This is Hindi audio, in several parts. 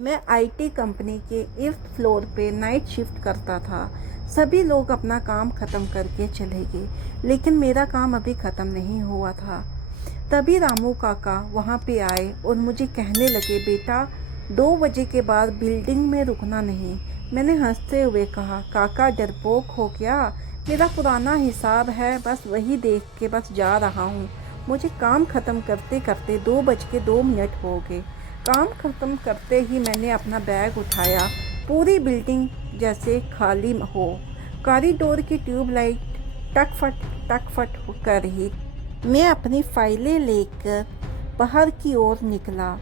मैं आईटी कंपनी के 8th फ्लोर पे नाइट शिफ्ट करता था। सभी लोग अपना काम ख़त्म करके चले गए, लेकिन मेरा काम अभी ख़त्म नहीं हुआ था। तभी रामू काका वहाँ पे आए और मुझे कहने लगे, बेटा 2 बजे के बाद बिल्डिंग में रुकना नहीं। मैंने हंसते हुए कहा, काका डरपोक हो क्या? मेरा पुराना हिसाब है, बस वही देख के बस जा रहा हूँ। मुझे काम ख़त्म करते करते 2 बज के 2 मिनट हो गए। काम ख़त्म करते ही मैंने अपना बैग उठाया। पूरी बिल्डिंग जैसे खाली हो। कॉरिडोर की ट्यूबलाइट टक फट कर रही। मैं अपनी फाइलें लेकर बाहर की ओर निकला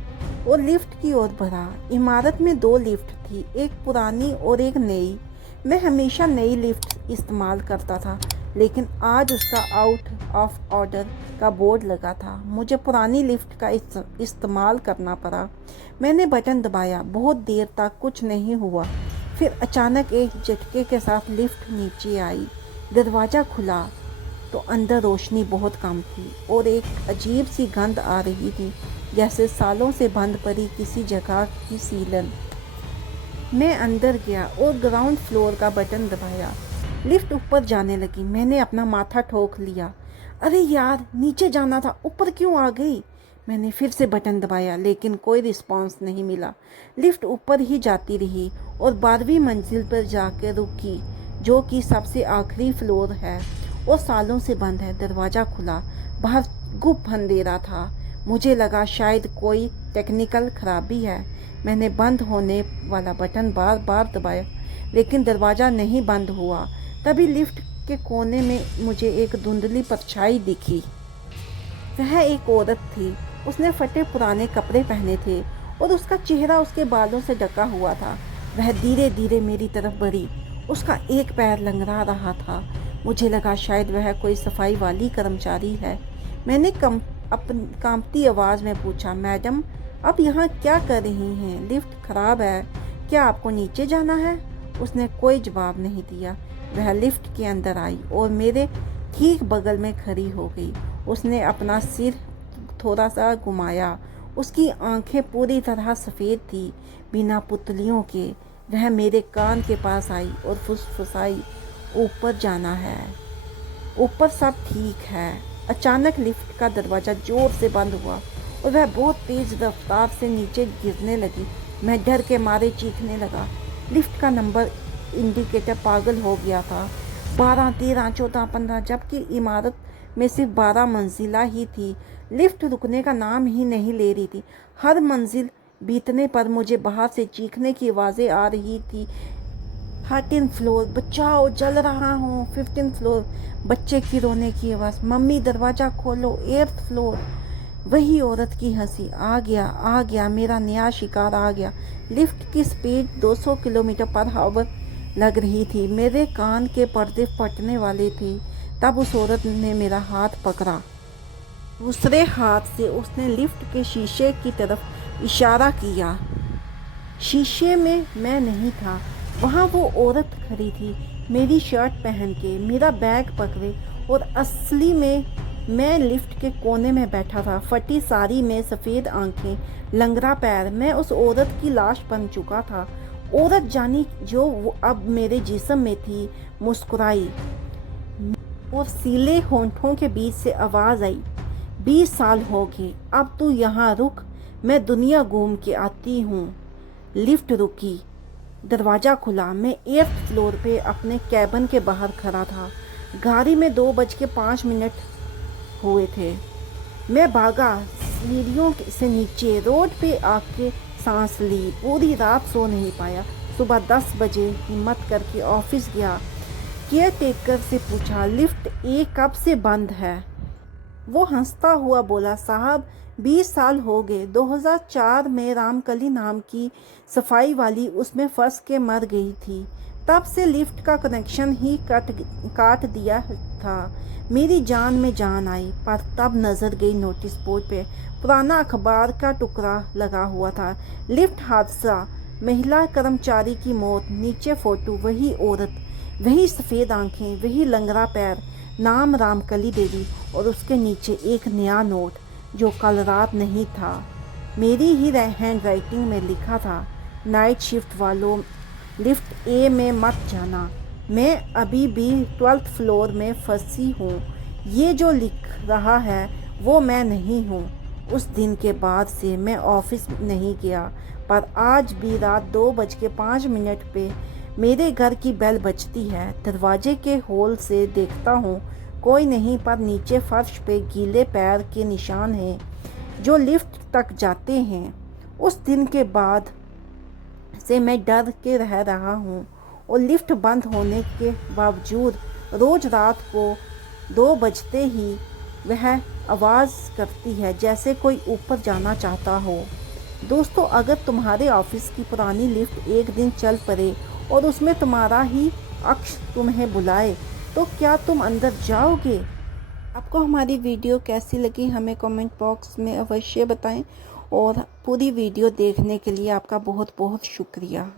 और लिफ्ट की ओर बढ़ा। इमारत में 2 लिफ्ट थी, एक पुरानी और एक नई। मैं हमेशा नई लिफ्ट इस्तेमाल करता था, लेकिन आज उसका आउट ऑफ ऑर्डर का बोर्ड लगा था। मुझे पुरानी लिफ्ट का इस्तेमाल करना पड़ा। मैंने बटन दबाया, बहुत देर तक कुछ नहीं हुआ। फिर अचानक एक झटके के साथ लिफ्ट नीचे आई। दरवाज़ा खुला तो अंदर रोशनी बहुत कम थी और एक अजीब सी गंध आ रही थी, जैसे सालों से बंद पड़ी किसी जगह की सीलन। मैं अंदर गया और ग्राउंड फ्लोर का बटन दबाया। लिफ्ट ऊपर जाने लगी। मैंने अपना माथा ठोक लिया। अरे यार, नीचे जाना था, ऊपर क्यों आ गई? मैंने फिर से बटन दबाया, लेकिन कोई रिस्पांस नहीं मिला। लिफ्ट ऊपर ही जाती रही और 12वीं मंजिल पर जाकर रुकी, जो कि सबसे आखिरी फ्लोर है और सालों से बंद है। दरवाज़ा खुला, बाहर गुप्त अंधेरा था। मुझे लगा शायद कोई टेक्निकल खराबी है। मैंने बंद होने वाला बटन बार बार दबाया, लेकिन दरवाज़ा नहीं बंद हुआ। तभी लिफ्ट के कोने में मुझे एक धुंधली परछाई दिखी। वह एक औरत थी। उसने फटे पुराने कपड़े पहने थे और उसका चेहरा उसके बालों से ढका हुआ था। वह धीरे धीरे मेरी तरफ बढ़ी। उसका एक पैर लंगड़ा रहा था। मुझे लगा शायद वह कोई सफाई वाली कर्मचारी है। मैंने कांपती आवाज़ में पूछा, मैडम आप यहाँ क्या कर रही हैं? लिफ्ट खराब है, क्या आपको नीचे जाना है? उसने कोई जवाब नहीं दिया। वह लिफ्ट के अंदर आई और मेरे ठीक बगल में खड़ी हो गई। उसने अपना सिर थोड़ा सा घुमाया। उसकी आंखें पूरी तरह सफ़ेद थी, बिना पुतलियों के। वह मेरे कान के पास आई और फुसफुसाई, ऊपर जाना है, ऊपर सब ठीक है। अचानक लिफ्ट का दरवाज़ा ज़ोर से बंद हुआ और वह बहुत तेज़ रफ्तार से नीचे गिरने लगी। मैं डर के मारे चीखने लगा। लिफ्ट का नंबर इंडिकेटर पागल हो गया था। 12, 13, 14, 15, जबकि इमारत में सिर्फ 12 मंजिला ही थी। लिफ्ट रुकने का नाम ही नहीं ले रही थी। हर मंजिल बीतने पर मुझे बाहर से चीखने की आवाज़ें आ रही थी। 13th फ्लोर, बचाओ जल रहा हूँ। 15th फ्लोर, बच्चे की रोने की आवाज़, मम्मी दरवाज़ा खोलो। 8th फ्लोर, वही औरत की हंसी, आ गया मेरा नया शिकार आ गया। लिफ्ट की स्पीड 200 किलोमीटर पर आवर लग रही थी। मेरे कान के पर्दे फटने वाले थे। तब उस औरत ने मेरा हाथ पकड़ा। दूसरे हाथ से उसने लिफ्ट के शीशे की तरफ इशारा किया। शीशे में मैं नहीं था, वहाँ वो औरत खड़ी थी, मेरी शर्ट पहन के, मेरा बैग पकड़े। और असली में मैं लिफ्ट के कोने में बैठा था, फटी साड़ी में, सफ़ेद आंखें, लंगड़ा पैर। मैं उस औरत की लाश बन चुका था। औरत जानी जो वो अब मेरे जिस्म में थी, मुस्कुराई और सीले होंठों के बीच से आवाज़ आई, 20 साल हो गए, अब तू यहाँ रुक, मैं दुनिया घूम के आती हूँ। लिफ्ट रुकी, दरवाज़ा खुला। मैं 8th फ्लोर पे अपने कैबिन के बाहर खड़ा था। गाड़ी में 2:05 हुए थे। मैं भागा सीढ़ियों से नीचे, रोड पे आके सांस ली। पूरी रात सो नहीं पाया। सुबह 10 बजे हिम्मत करके ऑफिस गया। केयर टेकर से पूछा, लिफ्ट ए कब से बंद है? वो हंसता हुआ बोला, साहब 20 साल हो गए। 2004 में रामकली नाम की सफाई वाली उसमें फंस के मर गई थी। तब से लिफ्ट का कनेक्शन ही काट दिया था। मेरी जान में जान आई, पर तब नज़र गई नोटिस बोर्ड पे। पुराना अखबार का टुकड़ा लगा हुआ था, लिफ्ट हादसा, महिला कर्मचारी की मौत। नीचे फ़ोटो, वही औरत, वही सफ़ेद आंखें, वही लंगड़ा पैर, नाम रामकली देवी, और उसके नीचे एक नया नोट जो कल रात नहीं था, मेरी ही हैंड राइटिंग में लिखा था, नाइट शिफ्ट वालों, लिफ्ट ए में मत जाना। मैं अभी भी 12th फ्लोर में फंसी हूँ। ये जो लिख रहा है वो मैं नहीं हूँ। उस दिन के बाद से मैं ऑफिस नहीं गया, पर आज भी रात 2:05 पे मेरे घर की बेल बजती है। दरवाजे के होल से देखता हूँ, कोई नहीं, पर नीचे फर्श पे गीले पैर के निशान हैं जो लिफ्ट तक जाते हैं। उस दिन के बाद से मैं डर के रह रहा हूँ और लिफ्ट बंद होने के बावजूद रोज रात को 2 बजते ही वह आवाज़ करती है जैसे कोई ऊपर जाना चाहता हो। दोस्तों, अगर तुम्हारे ऑफिस की पुरानी लिफ्ट एक दिन चल पड़े और उसमें तुम्हारा ही अक्ष तुम्हें बुलाए, तो क्या तुम अंदर जाओगे? आपको हमारी वीडियो कैसी लगी हमें कमेंट बॉक्स में अवश्य बताएं और पूरी वीडियो देखने के लिए आपका बहुत बहुत शुक्रिया।